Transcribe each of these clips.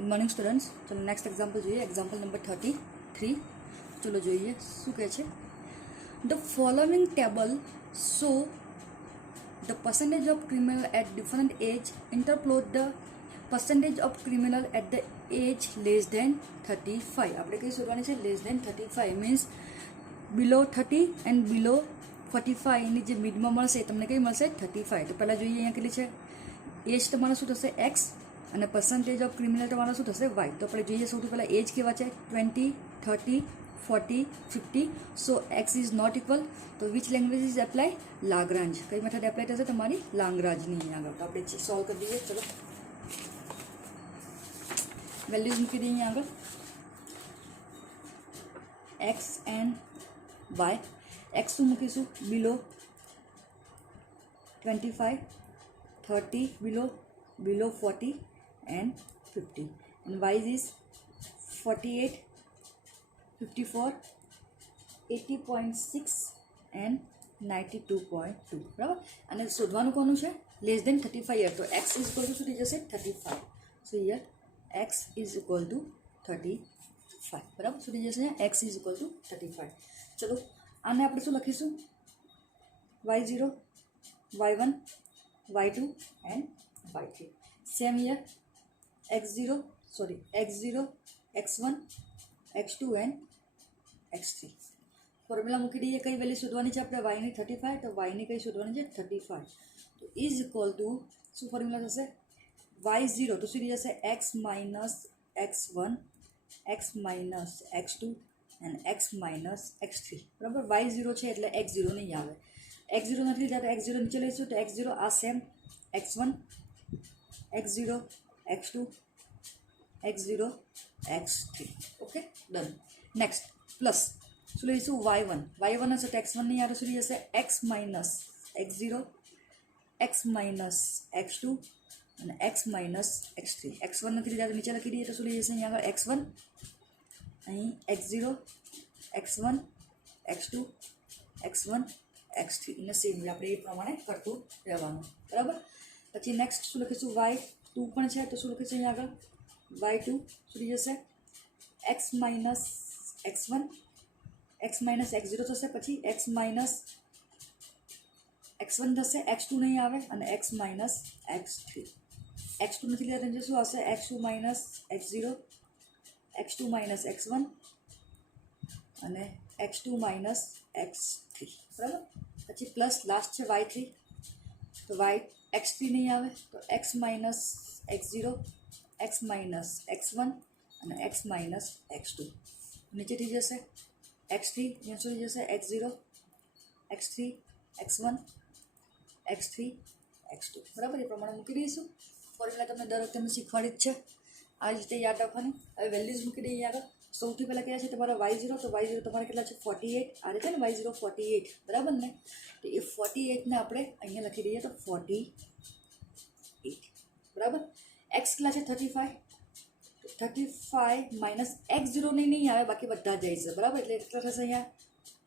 Good morning students. चलो next example જોઈએ example number 33। ચલો જોઈએ શું કહે છે। The following table show the percentage of criminal at different age, interplot the percentage of criminal at the age less than 35। આપણે કઈ શોધવાની છે? Less than 35 means below 30 and below 45 ની જે મિડમાં મળશે તમને કઈ મળશે? 35। તો પહેલાં જોઈએ અહીંયા કેટલી છે એજ તમારો શું થશે? એક્સ અને પર્સન્ટેજ ઓફ ક્રિમિનલ તમારો શું થશે? વાય। તો આપણે જોઈએ સૌથી પહેલાં એજ કેવા છે? 20, 30, 40, 50। So X is not equal, તો which language is apply? Lagrange. કઈ મેથડ એપ્લાય થશે? તમારી લાગ્રાંજની અહીંયા આગળ। તો આપણે સોલ્વ કરી દઈએ। ચલો વેલ્યુઝ મૂકી દઈએ અહીંયા આગળ। X and Y. એક્સ શું મૂકીશું? બિલો 25, 30 below 40 and 50, and y is 48, 54, 80.6 and 92.2 બરાબર। અને શોધવાનું કોનું છે? Less than 35 year. તો x ઇઝ ઇક્વલ ટુ શું થઈ જશે? 35। So here x is equal to 35 બરાબર। શું થઈ જશે? x is equal to 35। ચલો આને આપણે શું લખીશું? y0, y1, y2 and y3। Same here x0, x1, x2 and x3। Formula મૂકી દઈએ। કઈ વેલ્યુ શોધવાની છે આપણે? વાયની 35, તો વાયની કઈ શોધવાની છે? 35। તો ઇઝ ઇક્વલ ટુ શું ફોર્મ્યુલા થશે? y0 તો શું થઈ જશે? x minus x1, x minus x2 and x minus x3 બરાબર। y0 છે એટલે x0 નહીં આવે। x0 નથી લીધા તો x0 નીચે લઈશું તો x0 આ same x1, x0, x2, x0, x3। Okay done. Next plus શું લઈશું? y1 હશે તો x1 નહીં આવે, શું થઈ જશે? x minus x0, x minus x2 અને x માઇનસ x3। x1 નથી લીધા તો નીચે લખી દઈએ તો શું લઈ જશે? અહીંયા આગળ x1, અહીં x0, x1, x2, x1, x3 એને સેમ આપણે એ પ્રમાણે કરતું રહેવાનું બરાબર। પછી નેક્સ્ટ શું લખીશું? y2 પણ છે તો શું લખીશું અહીંયા આગળ? y2 શું થઈ જશે? x minus x1, x minus x0 થશે, પછી x માઇનસ x1 થશે, x2 નહીં આવે અને x માઇનસ x3। x2 નથી લીધા તો શું આવશે? x2 minus x0, x2 minus x1 અને x2 માઇનસ x3 બરાબર। પછી પ્લસ લાસ્ટ છે y3, તો x3 નહીં આવે તો x minus x0, x minus x1 અને x માઇનસ x2 નીચે થઈ જશે x3, અહીંયા શું થઈ જશે? x0, x3, x1, x3, x2 બરાબર। એ પ્રમાણે મૂકી દઈશું। ફોર્મ્યુલા તમને દર વખતે મેં શીખવાડી જ છે, આ રીતે યાદ રાખવાની। હવે વેલ્યુઝ મૂકી દઈએ આગળ। સૌથી પહેલાં કયા છે તમારા? y0, તો y0 તમારે કેટલા છે? 48 આ રીતે ને y0 48 બરાબર ને। તો એ 48ને આપણે અહીંયા લખી દઈએ તો 48 બરાબર। એક્સ કેટલા છે? 35, 35 માઇનસ x0 નહીં આવે, બાકી બધા જાય છે બરાબર। એટલે કેટલા થશે અહીંયા?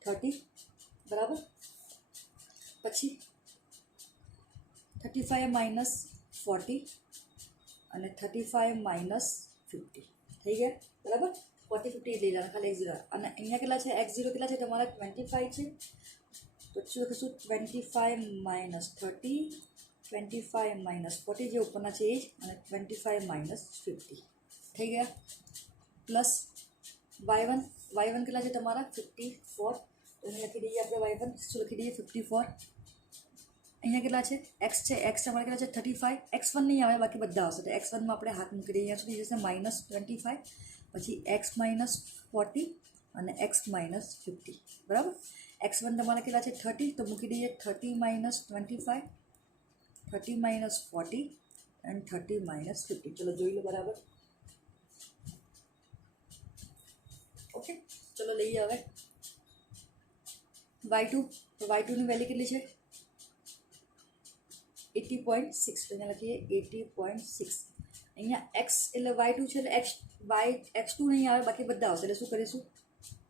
30 બરાબર। પછી 35 માઇનસ 40 અને 35 માઇનસ 50 થઈ ગયા બરાબર। 40, 50 લઈ લેવાના ખાલી x0 અને અહીંયા કેટલા છે? x0 કેટલા છે તમારા? 25 છે તો શું લખીશું? 25 માઇનસ 30, 25 માઇનસ 40 જે ઉપરના છે એ જ, અને 25 માઇનસ 50 થઈ ગયા। પ્લસ y1 કેટલા છે તમારા? 54 તો અહીંયા લખી દઈએ આપણે y1 શું લખી દઈએ? 54। અહીંયા કેટલા છે? x છે, x તમારે કેટલા છે? 35, x1 નહીં આવે, બાકી બધા આવશે તો x1માં આપણે હાથ મૂકી દઈએ। અહીંયા સુધી જશે માઇનસ 25, પછી x માઇનસ 40 અને x માઇનસ 50 બરાબર। x1 તમારા કેટલા છે? 30 તો મૂકી દઈએ 30 માઇનસ 25, 30 માઇનસ 40 એન્ડ 30 માઇનસ 50। ચલો જોઈ લો બરાબર। ઓકે ચલો લઈએ હવે y2, તો y2ની વેલ્યુ કેટલી છે? 80.6 તો અહીંયા લખીએ 80.6। અહીંયા x એટલે y2 છે એટલે x2 નહીં આવે, બાકી બધા આવશે એટલે શું કરીશું?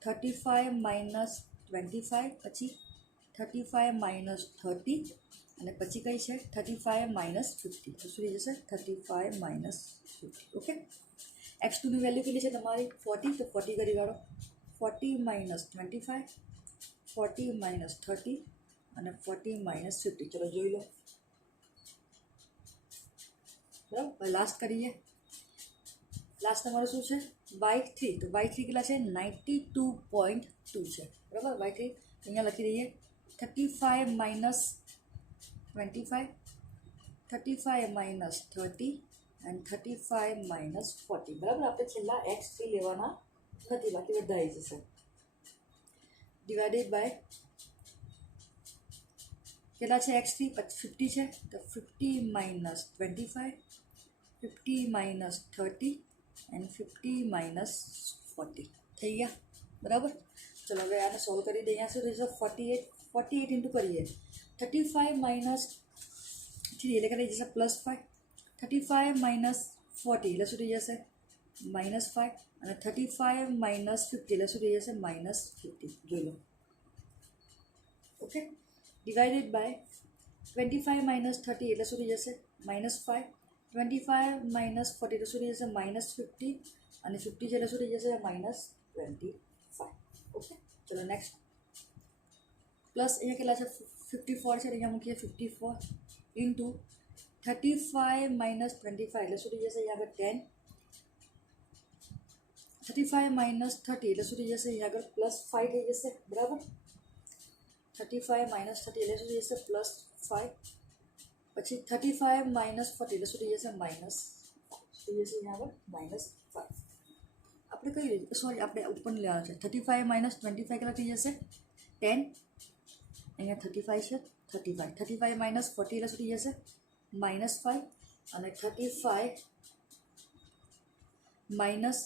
35 માઇનસ 25 પછી 35 માઇનસ 30 અને પછી કઈ છે 35 માઇનસ 50, તો શું થઈ જશે 35 માઇનસ 50. ઓકે, x2ની વેલ્યુ કેટલી છે તમારી 40, તો 40 કરી કાઢો. 40 માઇનસ 25, 40 માઇનસ 30 અને 40 માઇનસ 50. ચલો જોઈ લો. બરાબર, લાસ્ટ કરીએ. લાસ્ટ તમારું શું છે y3, તો y3 કેટલા છે 92.2 છે. બરાબર, y3 અહીંયા લખી દઈએ 35 માઇનસ 25, 35 માઇનસ 30 એન્ડ 35 માઇનસ 40. બરાબર, આપણે છેલ્લા x3 લેવાના નથી, બાકી બધા આવી જશે. ડિવાઇડેડ બાય કેટલા છે x3 50 છે, તો 50 માઇનસ 25, 50 માઇનસ 30 એન્ડ 50 માઇનસ 40 થઈ ગયા. બરાબર, ચલો હવે આને સોલ્વ કરી દઈએ. અહીંયા શું થશે 48 ઇન્ટુ કરીએ 35 માઇનસ 3 એટલે કરી જશે +5, 35 માઇનસ 40 એટલે શું થઈ જશે -5 અને 35 માઇનસ 50 એટલે શું થઈ જશે -50. જોઈ લો. ઓકે, ડિવાઇડેડ બાય 25 માઇનસ 30 એટલે શું થઈ જશે -5, 25 માઇનસ 40 એટલે શું થઈ જશે -50 અને 50 છે એટલે શું થઈ જશે -25. ઓકે, ચલો નેક્સ્ટ. પ્લસ અહીંયા કેટલા છે 54 છે, અહીંયા મૂકીએ 54 ઇન્ટુ 35 માઇનસ 25 એટલે શું થઈ જશે અહીંયા આગળ 10, 35 માઇનસ 30 એટલે શું થઈ જશે અહીંયા આગળ +5 થઈ જશે. બરાબર, 35 માઇનસ 30 એટલે શું થઈ જશે +5, પછી 35 માઇનસ 40 એટલે શું થઈ જશે માઇનસ થઈ જશે અહીંયા આગળ -5. આપણે કઈ રીતે સોરી આપણે ઉપર લેવાનું છે 35 માઇનસ 25 કેટલા થઈ જશે 10, અહીંયા 35 છે 35 માઇનસ 40 એટલે શું થઈ જશે -5 અને 35 માઇનસ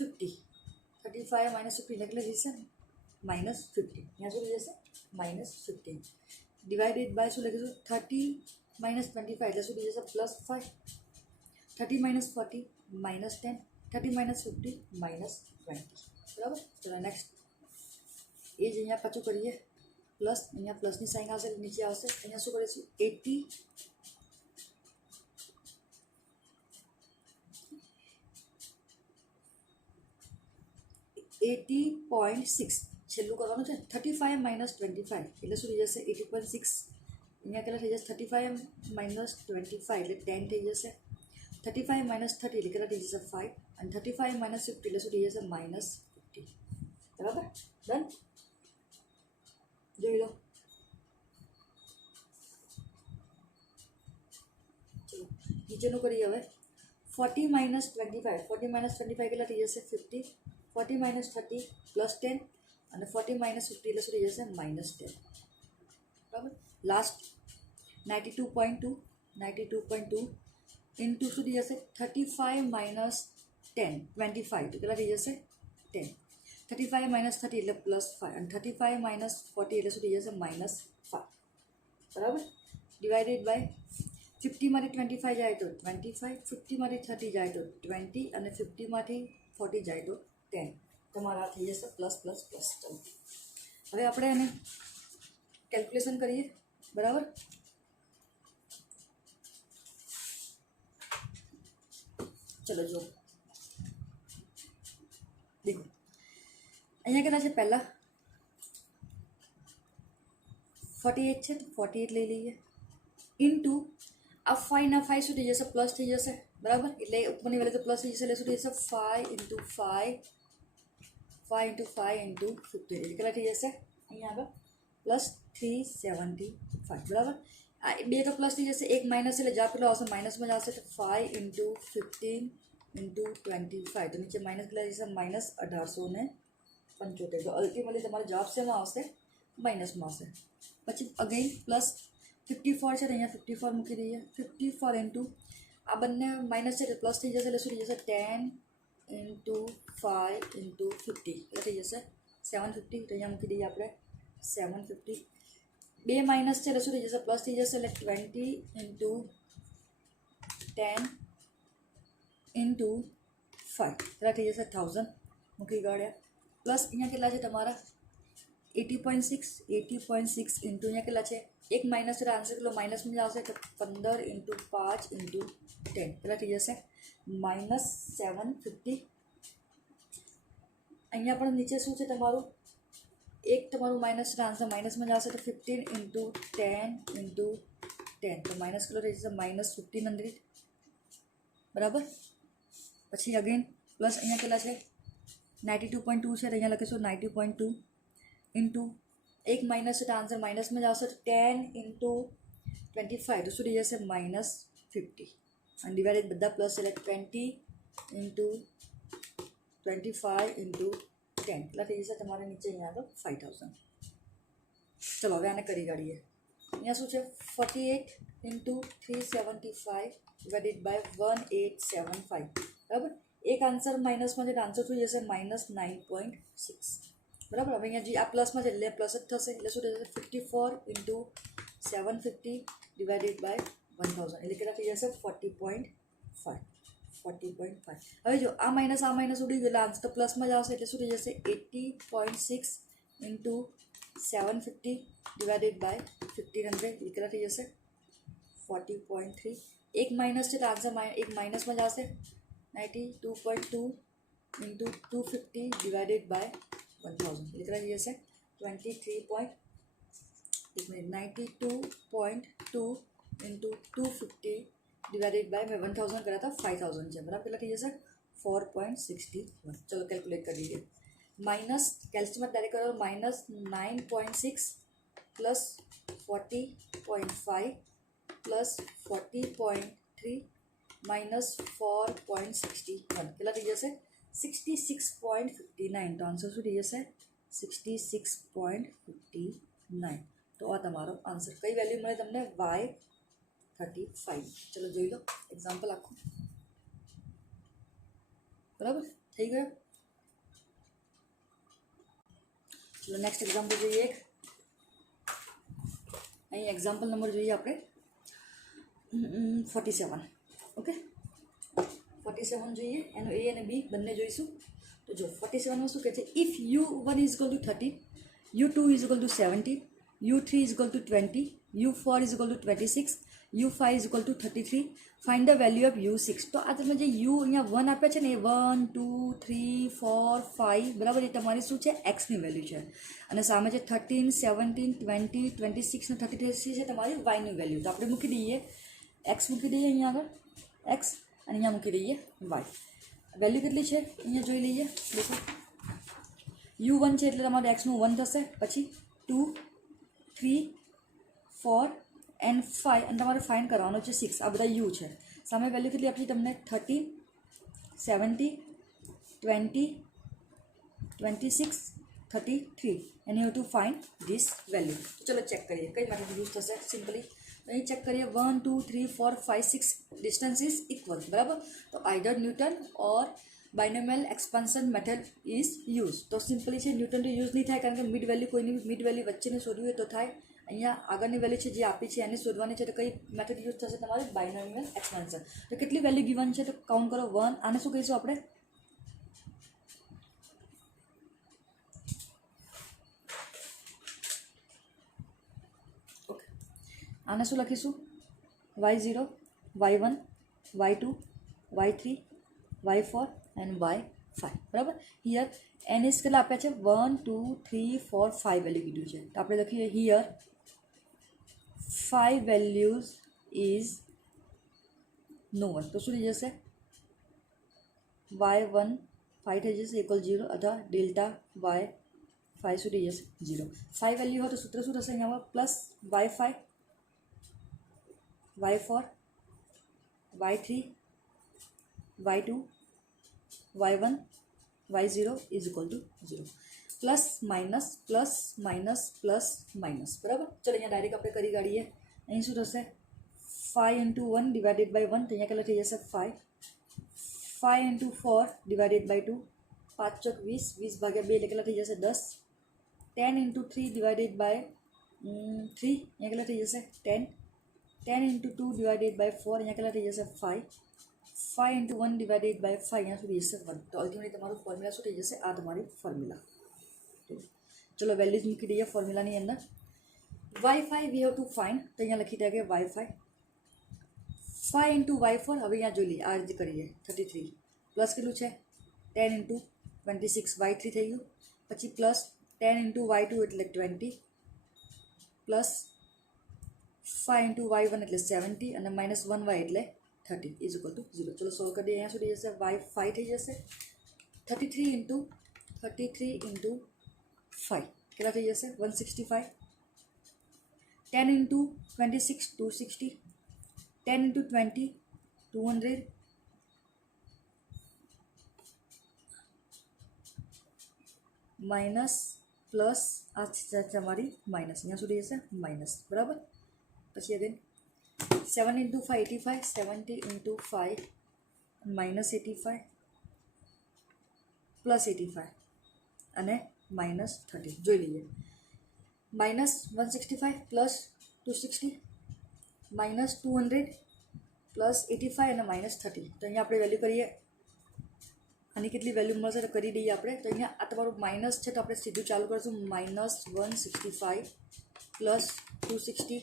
50, 35 માઇનસ 50 એટલે જશે -50. અહીંયા શું થઈ જશે -15. ડિવાઇડેડ બાય શું લખીશું 30 માઇનસ 25 એટલે શું થઈ જશે +5, 30 માઇનસ 40 -10, 30 માઇનસ 50 -20. બરાબર, ચલો નેક્સ્ટ. એ જ અહીંયા પાછું કરીએ પ્લસ, અહીંયા પ્લસની સાઇન આવશે નીચે આવશે. અહીંયા શું કરીશું 80.6 છેલ્લું કરવાનું છે. 35 માઇનસ 25 એટલે શું થઈ જશે 80.6. અહીંયા કેટલા થઈ જશે 35 માઇનસ 25 એટલે 10 થઈ જશે. 35 માઇનસ 30 એટલે કેટલા થઈ જશે 5 અને 35 માઇનસ 50 એટલે શું થઈ જશે -50. બરાબર, ડન. જોઈ લો. ચલો નીચેનું કરીએ હવે. 40 માઇનસ 25, 40 માઇનસ 25 કેટલા થઈ જશે 50, 40 માઇનસ 30 +10 અને 40 માઇનસ 50 એટલે શું થઈ જશે -10. બરાબર, લાસ્ટ 92.2 ઇન્ટુ શું થઈ જશે 35 માઇનસ 10 25 તો કેટલા થઈ જશે 10, 35 માઇનસ 30 એટલે +5 અને 35 માઇનસ 40 એટલે શું થઈ જશે -5. બરાબર, ડિવાઇડેડ બાય 50 માંથી 25 જાય તો 25, 50 માંથી 30 જાય તો 20 અને 50 માંથી 40 જાય તો 10. તમારા થઈ જશે +++. ચલો હવે આપણે એને કેલ્ક્યુલેશન કરીએ. બરાબર, ચલો જો દેખો અહીંયા કેટલા છે પહેલાં 48 છે, 48 લઈ લઈએ ઇન્ટુ આ 5 ના 5 શું થઈ જશે પ્લસ થઈ જશે. બરાબર, એટલે ઉપરની વેલ્યુ તો પ્લસ થઈ જશે એટલે શું થઈ જશે 5 ઇન્ટુ 5 ઇન્ટુ 5 ઇન્ટુ 50 એટલે કેટલા થઈ જશે અહીંયા આગળ +375. બરાબર, આ બે તો પ્લસ થઈ જશે, એક માઇનસ એટલે જા પેલો આવશે માઇનસમાં જ આવશે તો 5 ઇન્ટુ 15 ઇન્ટુ 25 તો નીચે માઇનસ કેટલા જશે -1875. તો અલ્ટિમેટલી તમારો જવાબ શેમાં આવશે માઇનસમાં આવશે. પછી અગેન પ્લસ 54 છે તો અહીંયા 54 મૂકી દઈએ. 54 ઇન્ટુ આ બંને માઇનસ છે એટલે પ્લસ થઈ જશે એટલે શું થઈ જશે 10 ઇન્ટુ 5 ઇન્ટુ 50 એટલે થઈ જશે 750. તો અહીંયા મૂકી દઈએ આપણે 750. બે માઇનસ છે એટલે શું થઈ જશે પ્લસ થઈ જશે એટલે 20 ઇન્ટુ 10 ઇન્ટુ 5 એટલા થઈ જશે 1000 મૂકી કાઢ્યા. પ્લસ અહીંયા કેટલા છે તમારા 80.6 इंटू अँ के एक माइनस है आंसर किलो माइनस में जाए तो 15 इंटू 5 इंटू 10 के थी जैसे -750 अँ पर नीचे शू है तमारू एक तमारू माइनस आंसर माइनस में जाए तो 15 इंटू 10 इंटू 10 तो माइनस किलो थी जैसे -1500 बराबर पछी अगेन प्लस अँ के 92.2 है तो अँ लखीशू 90.2 इंटू एक माइनस है तो आंसर माइनस में जाए तो 10 इंटू 25 तो शू थी जैसे -50 एंड डिवाइडेड बदा प्लस है 20 इंटू 25 इंटू 10 के थी जैसे तमारे नीचे अँ तो 5000 चलो हमें आने करी काढ़ीए अँ शू 48 इंटू 375 डिवाइडेड बाय 1875 बराबर एक आंसर माइनस में आंसर शू जैसे -9.6 बराबर हम अँ जी आ प्लस में है प्लस ज थे એટલે શું થશે 54 इंटू 750 डिवाइडेड बाय 1000 એટલે કેટલા થઈ જશે 40.5 40.5 હવે જો આ માઇનસ ઉડી ગયેલા આન્સર તો પ્લસમાં જ આવશે એટલે શું થઈ જશે 80.6 इंटू 750 डिवाइडेड बाय 1500 એટલે કેટલા થઈ જશે 40.3 एक माइनस है तो आंसर एक माइनस में जाए 92.2 इंटू 250 डिवाइडेड बाय 1000 लिख रहा है जैसे 92.2 इंटू 250 डिवाइडेड बाय मैं 1000 करा था 5000 है बराबर क्या जैसे 4.61 चलो कैलकुलेट कर दीजिए माइनस कैल्शियम में डायरेक्ट करो -9.6 प्लस 40.5 प्लस 40.3 माइनस 4.61 के थी जैसे 66.59 तो आंसर शू थी जैसे 66.59 तो आ तमारो आंसर कई वैल्यू मिले तमने Y35 चलो जोई लो एग्जाम्पल आखो बराबर थी गयो चलो नेक्स्ट एग्जाम्पल जो एक अँ एक्जाम्पल नंबर जो अपने 47 ओके 47 જોઈએ એનો A અને B બંને જોઈશું તો જો 47 માં શું કહે છે if U1 is equal two 30 U2 is equal two 70 U3 is equal two 20 U4 is equal two 26 U5 is equal two 33 find the value of U6 તો આ તમે જે U અહીંયા 1 આપ્યા છે ને એ 1 2 3 4 5 બરાબર એ તમારી શું છે X ની વેલ્યુ છે અને સામે છે 13 17 20 26 ને 33 છે તમારી Y ની વેલ્યુ તો આપણે મૂકી દઈએ X મૂકી દઈએ અહીંયા આગળ X અને અહીંયા મૂકી દઈએ Y વેલ્યુ કેટલી છે અહીંયા જોઈ લઈએ દેખો U1 છે એટલે તમારે X નું 1 થશે પછી 2 3 4 एंड 5 અને તમારે ફાઇન્ડ કરવાનો છે 6 આ બધા U છે સામે વેલ્યુ કેટલી આપી તમને 30 70 20 26 33 and you to find this value तो चलो चेक करिए कई मेथड यूज थे सिंपली અહીં ચેક કરીએ 1 2 3 4 5 6 डिस्टेंस इज इक्वल बराबर तो आइदर न्यूटन और binomial expansion method is use तो सिंपली है न्यूटन तो यूज नहीं था कारण के मिड वैल्यू कोई मिड वैल्यू वच्चे ने शोध्યું तो थाय अँ आगळनी वैल्यू है जी आपी है शोधवानी है तो कई मेथड यूज थे तमारी बाइनोमियल एक्सपेंशन तो कितनी वैल्यू गिवन है तो काउंट करो 1 आने शू कहीशुं आपणे आने शू लखीशू Y0 Y1 Y2 Y3 Y4 and Y5 बराबर हियर एन इज के आप 1 2 3 4 5 वैल्यू कीधुं है तो आप लखीए here 5 values is no one तो शू थी जैसे Y1 5 थी जैसे इक्वल 0 अथवा डेल्टा Y5 शू थी जैसे 0 5 वैल्यू हो तो सूत्र शू थशे अहींया plus Y5 Y4 Y3 Y2 Y1 Y0 is equal to 0 plus minus plus minus plus minus बराबर चलो अँ डायरेक्ट अपने करी काढ़ीए अँ शू थे 5 इंटू 1 डिवाइडेड बाय 1 तो अँ के थी जैसे 5 5 इंटू 4 डिवाइडेड बाय 2 5 चौक 20 20 भाग्या 2 એટલે थी जैसे 10 10 इंटू 3 डिवाइडेड बाय 3 अँ के थी जैसे 10 10 इंटू 2 डिवाइडेड बाय 4 अँ के थी जैसे 5 5 इंटू 1 डिवाइडेड बाय 5 अँ थी जैसे 1 तो अल्टिमेटली तमारू फॉर्म्युला शू थी जैसे आ तमारी फॉर्म्युला ચલો વેલ્યુઝ મૂકી દઈએ ફોર્મ્યુલાની અંદર. y5 we have to find, તો અહીંયા લખી દઈએ y5 5 ઇન્ટુ y4. હવે અહીંયા જોઈ લઈએ, આ રીતે કરીએ 33 પ્લસ કેટલું છે 10 ઇન્ટુ 26 y3 થઈ ગયું. પછી પ્લસ 10 ઇન્ટુ y2 એટલે 20 પ્લસ 5 ઇન્ટુ y1 એટલે 70 અને માઇનસ 1y એટલે 30 ઇઝ ઇક્વલ ટુ 0. ચલો સોલ્વ કરી દઈએ. અહીંયા સુધી જશે y5 થઈ જશે 33 ઇન્ટુ 5 કેટલા થઈ જશે 165. 10 ઇન્ટુ 26 260. 10 into 20 200 માઇનસ પ્લસ આ તમારી માઇનસ અહીંયા સુધી જશે માઇનસ, બરાબર. પછી again 7 into 5 85. 70 into 5 minus 85 plus 85 અને માઇનસ 30 જોઈ લઈએ. માઇનસ 165 પ્લસ 260 માઇનસ 200 પ્લસ 85 અને માઇનસ 30. તો અહીંયા આપણે વેલ્યુ કરીએ, આની કેટલી વેલ્યુ મળશે તો કરી દઈએ આપણે. તો અહીંયા આ તમારું માઇનસ છે, તો આપણે સીધું ચાલુ કરીશું. Minus 165 plus 260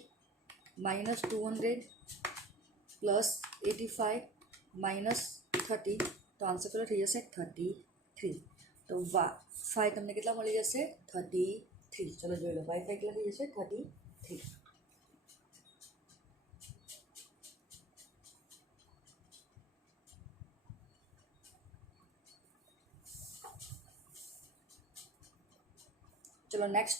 minus 200 plus 85 minus 30. તો આન્સર કેટલો થઈ જશે 33. તો 5 તમને કેટલા મળી જશે 33. ચલો જોઈ લો y5 કેટલા થઈ જશે 33. ચલો નેક્સ્ટ.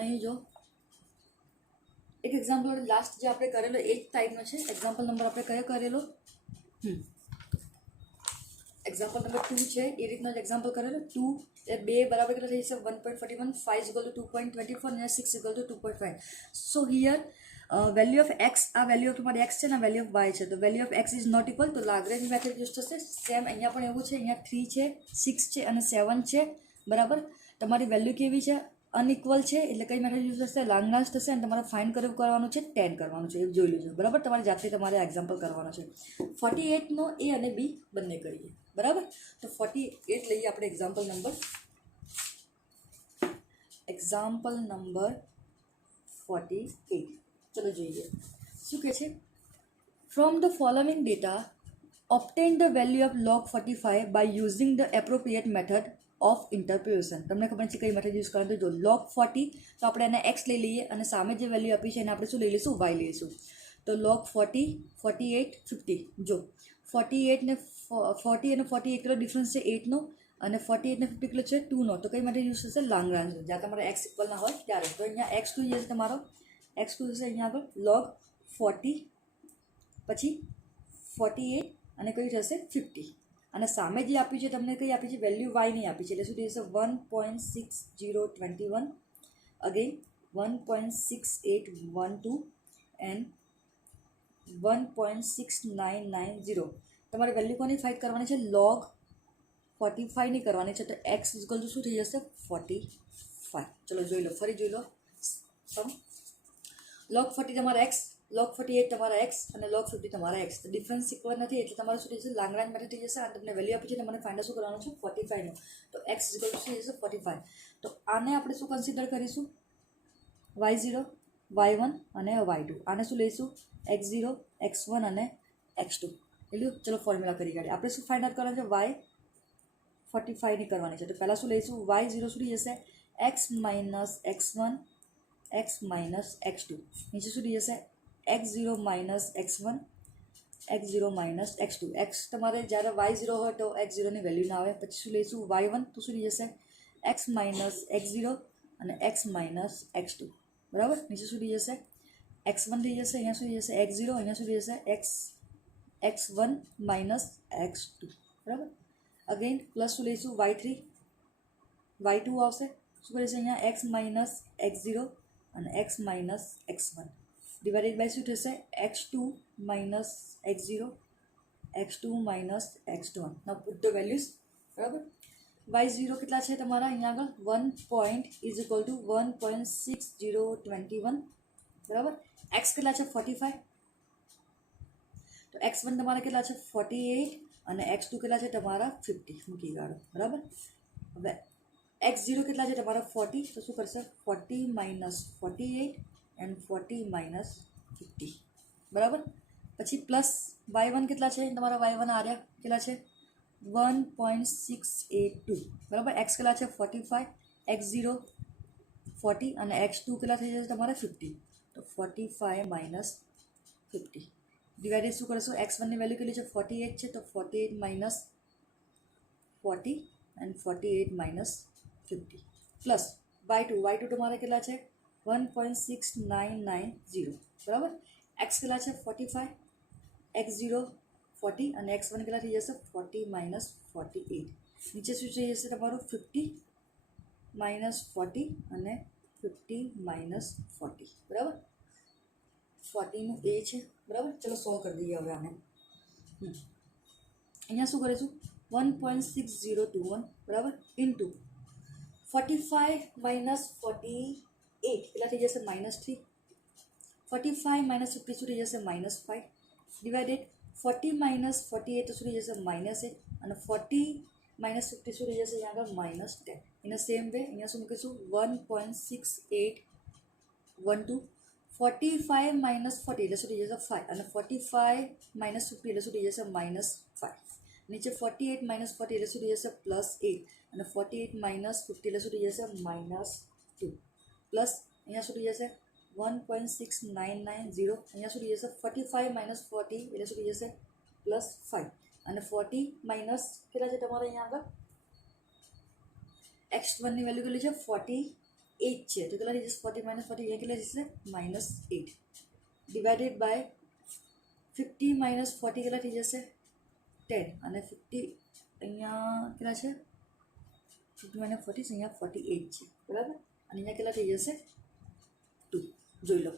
અહીં જો એક એક્ઝામ્પલ લાસ્ટ જે આપણે કરેલો એ જ ટાઈપનો છે. એક્ઝામ્પલ નંબર આપણે કયો કરેલો એક્ઝામ્પલ નંબર 2 છે. એ રીતનો જ એક્ઝામ્પલ કરેલો 2 એ 2 બરાબર કેટલા થઈ જશે 1.41. 5 ઇઝ ઇક્વલ ટુ 2.24 અને 6 is equal to 2.5. So here value of x, આ વેલ્યુ ઓફ તમારી એક્સ છે ને વેલ્યુ ઓફ વાય છે. તો value of x is not equal, તો લાગ્રેન્જ મેથડ યુઝ થશે. સેમ અહીંયા પણ એવું છે. અહીંયા 3 છે 6 છે અને 7 છે, બરાબર. તમારી વેલ્યુ કેવી છે અનઇક્વલ છે એટલે કઈ મેથડ યુઝ થશે લાગ્રાન્જ થશે. અને તમારે ફાઇન્ડ કરવાનું છે 10 કરવાનું છે, એ જોઈ લેજો, બરાબર. તમારી જાતે તમારે એક્ઝામ્પલ કરવાનો છે. 48નો એ અને બી બંને કરીએ, બરાબર. તો 48 લઈએ આપણે એક્ઝામ્પલ નંબર 48. ચલો જોઈએ શું કહે છે. From the following data obtain the value of log 45 by using the appropriate method of interpretation. તમને ખબર છે કઈ મેથડ યુઝ કરવાનું. તો જો log 40 તો આપણે એને એક્સ લઈ લઈએ અને સામે જે વેલ્યુ આપી છે એને આપણે શું લઈ લઈશું વાય લઈશું. તો log 40 48 50. જો 48 ને 40 અને 48 કેટલો ડિફરન્સ છે 8નો અને 48 ને 50 કેટલો છે 2નો. તો કઈ માટે યુઝ થશે લાગ્રાન્જ, જ્યાં તમારા એક્સ ઇક્વલ ના હોય ત્યારે. તો અહીંયા x2 જે છે તમારો x2 છે અહીંયા આગળ log 40 પછી 48 અને કઈ થશે 50. અને સામે જે આપ્યું છે તમને કઈ આપી છે વેલ્યુ વાય નહીં આપી છે એટલે શું થશે 1.6021 અગેન 1.6812 એન્ડ 1.6990. તમારે વેલ્યુ કોની ફાઇન્ડ કરવાની છે log 45 ની કરવાની છે. તો એક્સ ઇક્વલ ટુ શું થઈ જશે 45. ચલો જોઈ લો, ફરી જોઈ લો. log 40 તમારા એક્સ, log 48 તમારા એક્સ અને log 50 તમારા એક્સ. તો ડિફરન્સ ઇક્વલ નથી એટલે તમારું શું થઈ જશે લાગ્રાન્જ મેથડ થઈ જશે. અને તમને વેલ્યુ આપી છે મને ફાઇન્ડ શું કરવાનું છે 45 નો. તો એક્સ ઇક્વલ ટુ શું થઈ જશે 45. તો આને આપણે શું કન્સિડર કરીશું y0 y1 અને y2. આને શું લઈશું x0 x1 અને x2. એટલે ચલો ફોર્મ્યુલા કરી કાઢીએ. આપણે શું ફાઇન્ડ આઉટ કરવાનું છે y45 ની કરવાની છે. તો પહેલાં શું લઈશું y0 શું થઈ જશે x minus x1 x minus x2. નીચે શું થઈ જશે x0 minus x1 x0 minus x2. x તમારે જ્યારે y0 હોય તો x0ની વેલ્યુ ના આવે. પછી શું લઈશું y1 તો શું થઈ જશે x માઇનસ x0 અને x માઇનસ x2, બરાબર. નીચે શું થઈ જશે x1 થઈ જશે, અહીંયા શું થઈ જશે x0, અહીંયા શું થઈ જશે x1 માઇનસ x2, બરાબર. અગેન પ્લસ શું લઈશું y3 y2 આવશે. શું કરીશું અહીંયા x માઇનસ x0 અને x minus x1 divided by શું થશે x2 minus x0 x2 minus x1. Now put the values, બરાબર. y0 કેટલા છે તમારા અહીંયા આગળ 1 ઇઝ ઇક્વલ ટુ 1.6021, બરાબર. x કેટલા છે 45. તો x1 તમારા કેટલા છે 48 અને x2 કેટલા છે તમારા 50 મૂકી કાઢો, બરાબર. હવે x0 કેટલા છે તમારા 40, તો શું કરશે 40 માઇનસ 48 એન્ડ 40 માઇનસ 50, બરાબર. પછી પ્લસ y1 કેટલા છે તમારા y1 આર્યા કેટલા છે 1.682, બરાબર. x કેટલા છે 45, x0 40 અને x2 કેટલા થઈ જશે તમારે 50, તો 45 માઇનસ 50 ડિવાઇડેડ શું કરશો x1ની વેલ્યુ કેટલી છે 48 છે, તો 48 minus 40 and 48 minus 50 plus y2 તમારે કેટલા છે 1.6990, બરાબર. x કેટલા છે 45, x0 40 અને x1 કેટલા થઈ જશે 40 માઇનસ 48, નીચે શું થઈ જશે તમારું 50 માઇનસ 40 અને 50 માઇનસ 40, બરાબર. 40નું એ છે, બરાબર. ચલો સોલ્વ કરી દઈએ હવે આને. અહીંયા શું કરીશું 1.6021, બરાબર, ઇન્ટુ 45 માઇનસ 48 કેટલા થઈ જશે -3, 45 માઇનસ 50 શું થઈ જશે -5, ડિવાઇડેડ 40 માઇનસ 48 તો શું થઈ જશે -8 અને 40 માઇનસ 50 શું થઈ જશે અહીંયા આગળ -10. ઇન સેમ વે અહીંયા શું મૂકીશું 1.6812, 45 માઇનસ 40 એટલે શું થઈ જશે 5 અને 45 માઇનસ 50 એટલે શું થઈ જશે -5. નીચે 48 માઇનસ 40 એટલે શું થઈ જશે +8 અને 48 માઇનસ 50 એટલે શું થઈ જશે -2 પ્લસ અહીંયા શું થઈ જશે 1.6990, અહીંયા શું થઈ જશે 45 માઇનસ 40 એટલે શું થઈ જશે +5 અને 40 માઇનસ કેટલા છે તમારે અહીંયા આગળ x1ની વેલ્યુ કેટલી છે 48 છે, તો કેટલા થઈ જશે 40 માઇનસ 40 અહીંયા કેટલા જશે -8 ડિવાઇડેડ બાય 50 માઇનસ 40 કેટલા થઈ જશે 10 અને 50 અહીંયા કેટલા છે 50 માઇનસ 40 અહીંયા 48 છે, બરાબર. અને અહીંયા કેટલા થઈ જશે 2, જોઈ લો,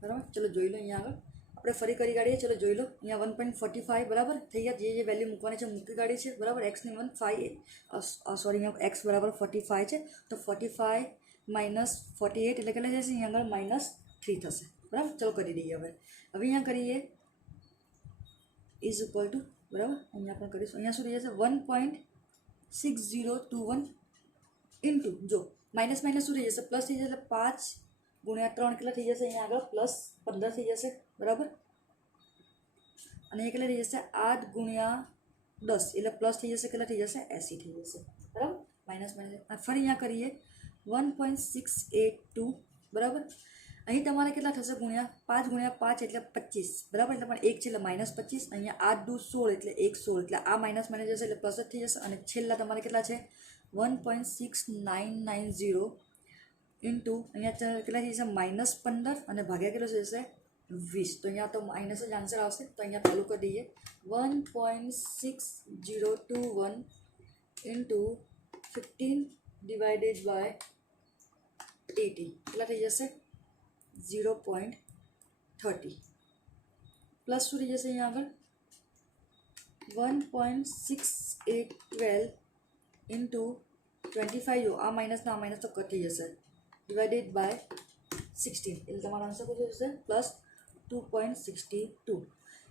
બરાબર. ચલો જોઈ લો અહીંયા આગળ આપણે ફરી કરી કાઢીએ. ચલો જોઈ લો અહીંયા 1.45 બરાબર થઈ ગયા, જે વેલ્યુ મૂકવાની છે મૂકી કાઢી છે, બરાબર. એક્સની 5 સોરી અહીંયા એક્સ બરાબર 45 છે, તો 45 માઇનસ 48 એટલે કેટલા જશે અહીંયા આગળ -3 થશે, બરાબર. ચલો કરી દઈએ હવે અહીંયા કરીએ ઇઝ ઇક્વલ ટુ, બરાબર. અહીંયા પણ કરીશું. અહીંયા શું થઈ જશે 1.6021 ઇન્ટુ જો માઇનસ માઇનસ શું થઈ જશે પ્લસ થઈ જશે 5 ગુણ્યા 3 કેટલા થઈ જશે અહીંયા આગળ +15 થઈ જશે, બરાબર. અને અહીંયા કેટલા થઈ જશે 8 ગુણ્યા 10 એટલે પ્લસ થઈ જશે કેટલા થઈ જશે 80 થઈ જશે, બરાબર. માઇનસ માઇનસ ફરી અહીંયા કરીએ 1.682, બરાબર. અહીં તમારે કેટલા થશે ગુણ્યા 5 ગુણ્યા 5 એટલે 25, બરાબર. એટલે પણ 1 છે એટલે -25, અહીંયા 8 દૂ 16 એટલે 1 16 એટલે આ માઇનસ માઇનસ જશે એટલે પ્લસ જ થઈ જશે. અને છેલ્લા તમારે કેટલા છે 1.6990 ઇન્ટુ અહીંયા કેટલા થઈ જશે -15 અને ભાગ્યા કેટલો જશે 20, તો અહીંયા તો માઇનસ જ આન્સર આવશે. તો અહીંયા ચાલુ કરી દઈએ 1.6021 ઇન્ટુ 15 ડિવાઇડેડ બાય 80 કેટલા થઈ જશે 0.30 પ્લસ શું થઈ જશે અહીંયા આગળ 1.6812 ઇન્ટુ 25, આ માઇનસ ના માઇનસ તો કટ થઈ જશે, ડિવાઇડેડ બાય 16 એટલે તમારો આન્સર કેટલો જશે +2.62.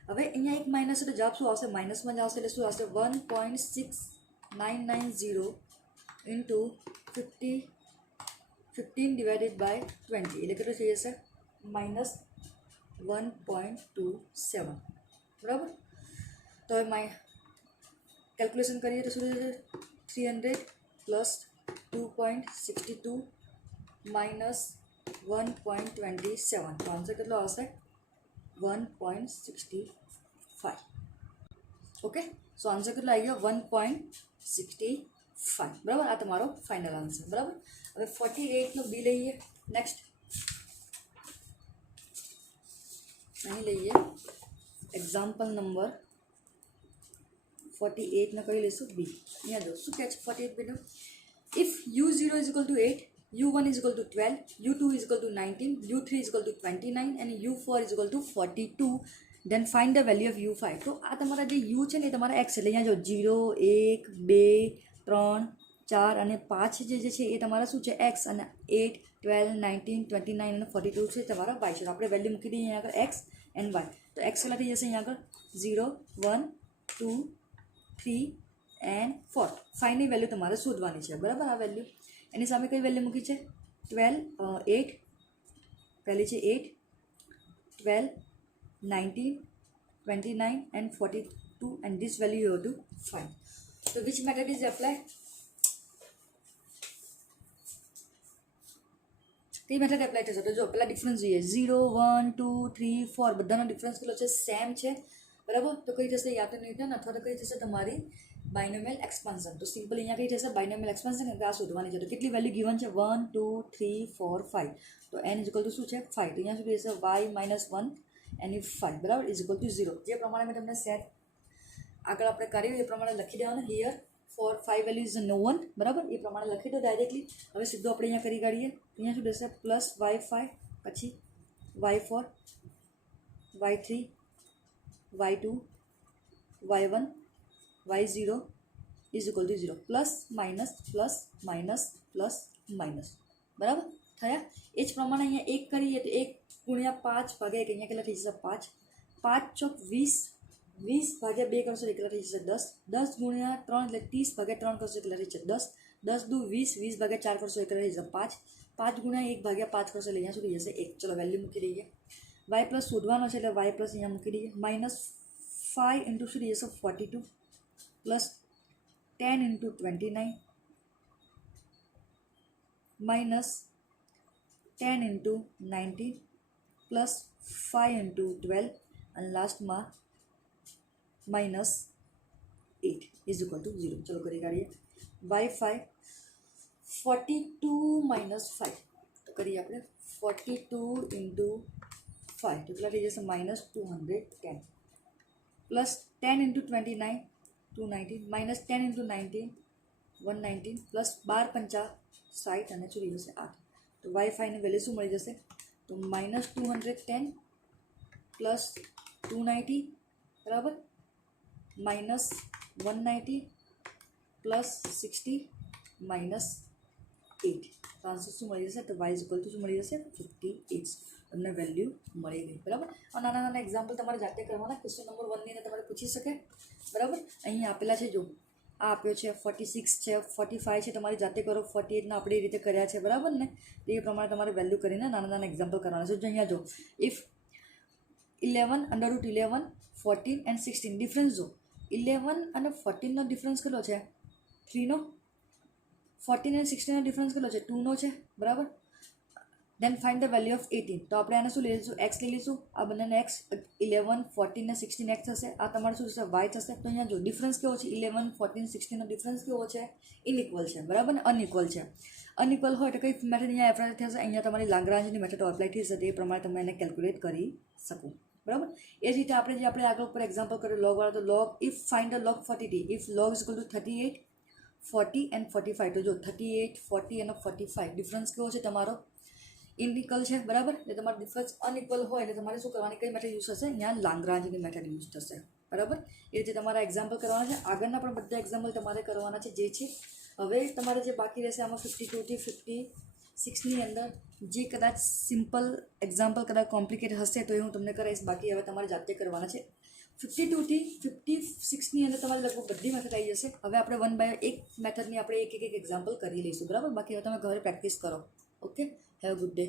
હવે અહીંયા એક માઇનસ એટલે જવાબ શું આવશે માઇનસમાં જ આવશે એટલે શું આવશે 1.6990 ઇન્ટુ 15 ડિવાઇડેડ બાય 20 એટલે કેટલું થઈ જશે -1.27, બરાબર. તો હવે કેલ્ક્યુલેશન કરીએ તો શું થશે 300 પ્લસ 2.62 માઇનસ 1.27, તો આન્સર કેટલો આવશે 1.65. ઓકે, સો આન્સર કેટલો આવી ગયો 1.65, બરાબર. આ તમારો ફાઇનલ આન્સર, બરાબર. હવે 48નો બી લઈએ. નેક્સ્ટ અહીં લઈએ એક્ઝામ્પલ નંબર 48 ને કરી લઈશું બી. અહીંયા જો શું કહે છે 48 બીનું if u0 is equal to 8, u1 is equal to 12, u2 is equal to 19, u3 is equal to 29 and u4 is equal to 42, then find the value of u5. તો આ તમારા જે u છે ને એ તમારા x એટલે અહીંયા જો 0 1 2 3 4 અને 5 જે છે એ તમારા શું છે x અને 8 12 19 29 અને 42 છે તમારા y છે. તો આપણે વેલ્યુ મૂકી દઈએ અહીંયા આગળ x and y. તો x કેટલા થઈ જશે અહીંયા આગળ 0 1 2 3 એન્ડ 4 5ની વેલ્યુ તમારે શોધવાની છે બરાબર. આ વેલ્યુ એની સામે કઈ વેલ્યુ મૂકી છે 12 8 પહેલી છે 8 12 19 29 and 42 and this value you have to find. So which method is applied? કઈ મેથડ એપ્લાય થશે? તો જો પેલા ડિફરન્સ જોઈએ 0 1 2 3 4 બધાનો ડિફરન્સ કેટલો છે સેમ છે બરાબર. તો કઈ થશે યા તો ન્યૂટન અથવા તો કઈ થશે તમારી બાયનોમિયલ એક્સપાન્શન. તો સિમ્પલ અહીંયા કઈ થશે બાયનોમિયલ એક્સપાન્શન કે આ શોધવાની છે. તો કેટલી વેલ્યુ ગિવન છે 1 2 3 4 5. તો n ઇઝ ઇક્વલ ટુ શું છે 5. તો અહીંયા શું થશે y - 1 એની 5 બરાબર ઇઝ ઇક્વલ ટુ 0. જે પ્રમાણે મેં તમને સેટ આગળ આપણે કર્યું એ પ્રમાણે લખી દેવાનું. Here for 5 value is no one બરાબર. એ પ્રમાણે લખી દો ડાયરેક્ટલી. હવે સીધું આપણે અહીંયા કરી કાઢીએ. અહીંયા શું થશે પ્લસ y5 પછી y4 y3 y2 y1 y0 is equal two 0 plus minus plus minus plus minus બરાબર થયા. એ જ પ્રમાણે અહીંયા એક કરીએ તો 1 ગુણ્યા 5 ભાગ્યા 1 અહીંયા કેટલા થઈ જશે 5 5 ચોક 20 20 ભાગ્યા 2 કરશો કેટલા થઈ જશે 10 10 ગુણ્યા 3 એટલે 30 ભાગ્યા 3 કરશો કેટલા થઈ જશે 10 10 દુ 20 20 ભાગ્યા 4 કરશો કેટલા થઈ જશે 5 5 ગુણ્યા 1 ભાગ્યા 5 કરશો એટલે અહીંયા શું થઈ જશે 1. ચલો વેલ્યુ મૂકી દઈએ. y પ્લસ શોધવાનો છે એટલે y પ્લસ અહીંયા મૂકી દઈએ. -5 ઇન્ટુ શું થઈ જશે 42 plus 10 into 29 minus 10 into 19 plus 5 into 12 અને લાસ્ટમાં -8 ઇઝ ઇક્વલ ટુ 0. ચલો કરી કાઢીએ. y5 42 માઇનસ 5 તો કરીએ આપણે 42 ઇન્ટુ 5 તો કેટલા થઈ જશે -210 plus 10 into 29 219 minus 10 into 19 119 plus 12 પંચા 60 અને શું થઈ જશે 8. તો y5ની વેલ્યુ શું મળી જશે તો -210 પ્લસ 290 બરાબર માઇનસ 190 પ્લસ 60 માઇનસ 8. તો આન્સર શું મળી જશે તો y ઇક્વલ ટુ શું મળી જશે 58. તમને વેલ્યુ મળી ગઈ બરાબર. આ નાના નાના એક્ઝામ્પલ તમારે જાતે કરવાના. ક્વેશ્ચન નંબર 1ની અંદર તમારે પૂછી શકે બરાબર. અહીં આપેલા છે જો આ આપ્યો છે 46 છે 45 છે તમારી જાતે કરો. 48ના આપણે એ રીતે કર્યા છે બરાબર ને. તો એ પ્રમાણે તમારે વેલ્યુ કરીને નાના નાના એક્ઝામ્પલ કરવાના છે. જો અહીંયા જો ઇફ 11 √11 14 એન્ડ 16 ડિફરન્સ જો 11 અને 14નો ડિફરન્સ કેટલો છે 3નો 14 અને 16નો ડિફરન્સ કેટલો છે 2નો છે બરાબર. દેન ફાઇન્ડ ધ વેલ્યુ ઓફ 18. તો આપણે આને શું લઈ લઈશું x લઈ લઈશું. આ બંનેને x 11 14 ને 16 x થશે. આ તમારું શું થશે y થશે. તો અહીંયા જો ડિફરન્સ કેવો છે 11 14 16નો ડિફરન્સ કેવો છે ઇનઇક્વલ છે બરાબર ને અનઇક્વલ છે. અનઇક્વલ હોય તો કઈ મેથડ અહીંયા એપ્લાય થશે અહીંયા તમારી લાંગ્રાન્જની મેથડ એપ્લાય થઈ જશે. એ પ્રમાણે તમે એને કેલ્ક્યુલેટ કરી શકો બરાબર. એ જ રીતે આપણે આગળ ઉપર એક્ઝામ્પલ કર્યું log વાળા. તો log if find the log 40t if log is equal two 38 40 and 45. તો જો 38 40 અને 45 ડિફરન્સ કેવો છે તમારો ઇનઇક્વલ છે બરાબર. એટલે તમારો ડિફરન્સ અનઇક્વલ હોય એટલે તમારે શું કરવાની કઈ મેથડ યુઝ થશે અહીંયા લાંગ્રાન્જની મેથડ યુઝ થશે બરાબર. એ રીતે તમારા એક્ઝામ્પલ કરવાના છે. આગળના પણ બધા એક્ઝામ્પલ તમારે કરવાના છે જે છે. હવે તમારે જે બાકી રહેશે આમાં 52 થી 56ની અંદર જે કદાચ સિમ્પલ એક્ઝામ્પલ કદાચ કોમ્પ્લિકેટ હશે તો એ હું તમને કરાવીશ. બાકી હવે તમારે જાતે કરવાના છે. 52 થી 56ની અંદર તમારે લગભગ બધી મેથડ આવી જશે. હવે આપણે 1 બાય 1 મેથડની આપણે એક એક્ઝામ્પલ કરી લઈશું બરાબર. બાકી હવે તમે ઘરે પ્રેક્ટિસ કરો. Okay, have a good day.